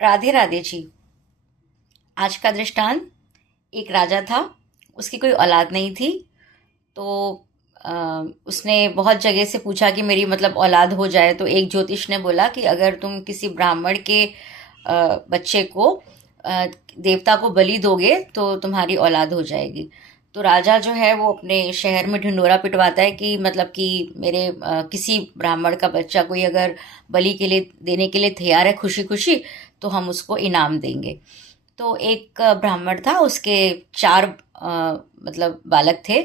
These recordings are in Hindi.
राधे राधे जी। आज का दृष्टांत। एक राजा था, उसकी कोई औलाद नहीं थी। तो अ, उसने बहुत जगह से पूछा कि मेरी मतलब औलाद हो जाए। तो एक ज्योतिष ने बोला कि अगर तुम किसी ब्राह्मण के बच्चे को अ, देवता को बलि दोगे तो तुम्हारी औलाद हो जाएगी। तो राजा जो है वो अपने शहर में ढिंडोरा पिटवाता है कि मतलब कि मेरे किसी ब्राह्मण का बच्चा कोई अगर बलि के लिए देने के लिए तैयार है खुशी खुशी, तो हम उसको इनाम देंगे। तो एक ब्राह्मण था, उसके चार मतलब बालक थे।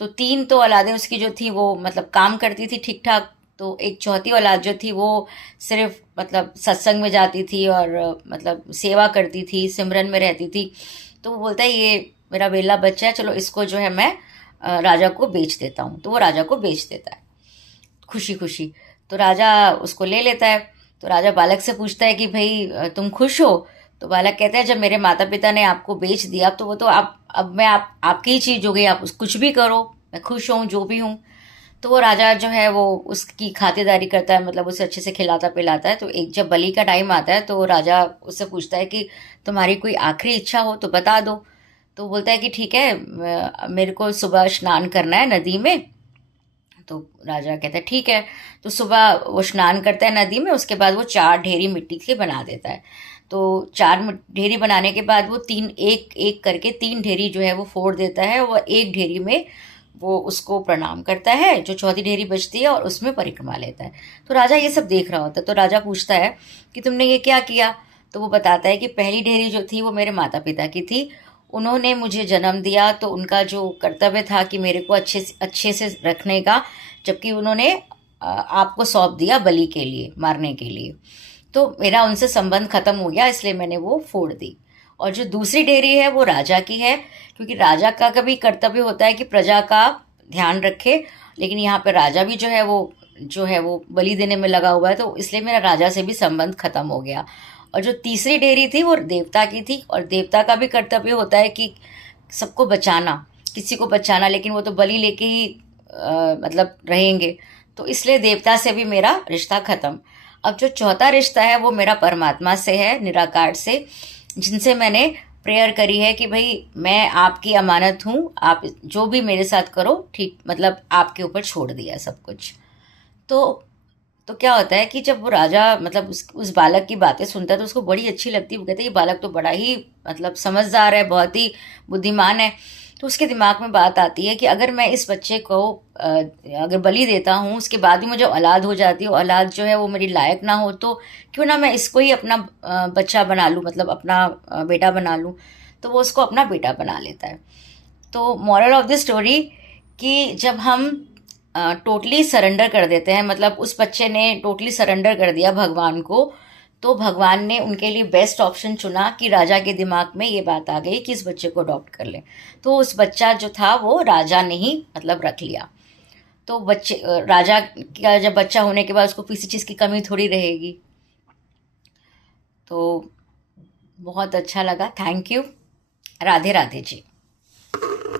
तो तीन तो औलादें उसकी जो थी वो मतलब काम करती थी ठीक ठाक। तो एक चौथी औलाद जो थी वो सिर्फ मतलब सत्संग में जाती थी और मतलब सेवा करती थी, सिमरन में रहती थी। तो वो बोलता है ये मेरा वेला बच्चा है, चलो इसको जो है मैं राजा को बेच देता हूँ। तो वो राजा को बेच देता है खुशी खुशी। तो राजा उसको ले लेता है। तो राजा बालक से पूछता है कि भाई तुम खुश हो? तो बालक कहता है जब मेरे माता पिता ने आपको बेच दिया तो वो तो आप अब मैं आपकी ही चीज हो गई, आप कुछ भी करो, मैं खुश हूँ जो भी हूँ। तो वो राजा जो है वो उसकी खातिरदारी करता है, मतलब उसे अच्छे से खिलाता पिलाता है। तो एक जब बलि का टाइम आता है तो राजा उससे पूछता है कि तुम्हारी कोई आखिरी इच्छा हो तो बता दो। तो वो बोलता है कि ठीक है, मेरे को सुबह स्नान करना है नदी में। तो राजा कहता है ठीक है। तो सुबह वो स्नान करता है नदी में, उसके बाद वो चार ढेरी मिट्टी की बना देता है। तो चार ढेरी बनाने के बाद वो तीन एक एक करके तीन ढेरी जो है वो फोड़ देता है। वो एक ढेरी में वो उसको प्रणाम करता है, जो चौथी ढेरी बचती है और उसमें परिक्रमा लेता है। तो राजा ये सब देख रहा होता है। तो राजा पूछता है कि तुमने ये क्या किया? तो वो बताता है कि पहली ढेरी जो थी वो मेरे माता पिता की थी। उन्होंने मुझे जन्म दिया तो उनका जो कर्तव्य था कि मेरे को अच्छे से रखने का, जबकि उन्होंने आपको सौंप दिया बलि के लिए, मारने के लिए। तो मेरा उनसे संबंध खत्म हो गया, इसलिए मैंने वो फोड़ दी। और जो दूसरी डेयरी है वो राजा की है, क्योंकि राजा का कभी कर्तव्य होता है कि प्रजा का ध्यान रखे। लेकिन यहाँ पे राजा भी जो है वो बलि देने में लगा हुआ है, तो इसलिए मेरा राजा से भी संबंध खत्म हो गया। और जो तीसरी डेयरी थी वो देवता की थी, और देवता का भी कर्तव्य होता है कि सबको बचाना, किसी को बचाना, लेकिन वो तो बलि लेके ही मतलब रहेंगे। तो इसलिए देवता से भी मेरा रिश्ता खत्म। अब जो चौथा रिश्ता है वो मेरा परमात्मा से है, निराकार से, जिनसे मैंने प्रेयर करी है कि भाई मैं आपकी अमानत हूँ, आप जो भी मेरे साथ करो ठीक, मतलब आपके ऊपर छोड़ दिया सब कुछ। तो तो क्या होता है कि जब वो राजा मतलब उस बालक की बातें सुनता है तो उसको बड़ी अच्छी लगती है। वो कहते हैं ये बालक तो बड़ा ही मतलब समझदार है, बहुत ही बुद्धिमान है। तो उसके दिमाग में बात आती है कि अगर मैं इस बच्चे को अगर बलि देता हूँ, उसके बाद भी मुझे औलाद हो जाती है, औलाद जो है वो मेरी लायक ना हो, तो क्यों ना मैं इसको ही अपना बच्चा बना लूँ, मतलब अपना बेटा बना लूँ। तो वो उसको अपना बेटा बना लेता है। तो मॉरल ऑफ द स्टोरी कि जब हम टोटली सरेंडर कर देते हैं, मतलब उस बच्चे ने टोटली सरेंडर कर दिया भगवान को, तो भगवान ने उनके लिए बेस्ट ऑप्शन चुना कि राजा के दिमाग में ये बात आ गई कि इस बच्चे को अडॉप्ट कर ले। तो उस बच्चा जो था वो राजा ने ही मतलब रख लिया। तो बच्चे राजा का जब बच्चा होने के बाद उसको किसी चीज़ की कमी थोड़ी रहेगी। तो बहुत अच्छा लगा, thank you. Radhe Radhe ji.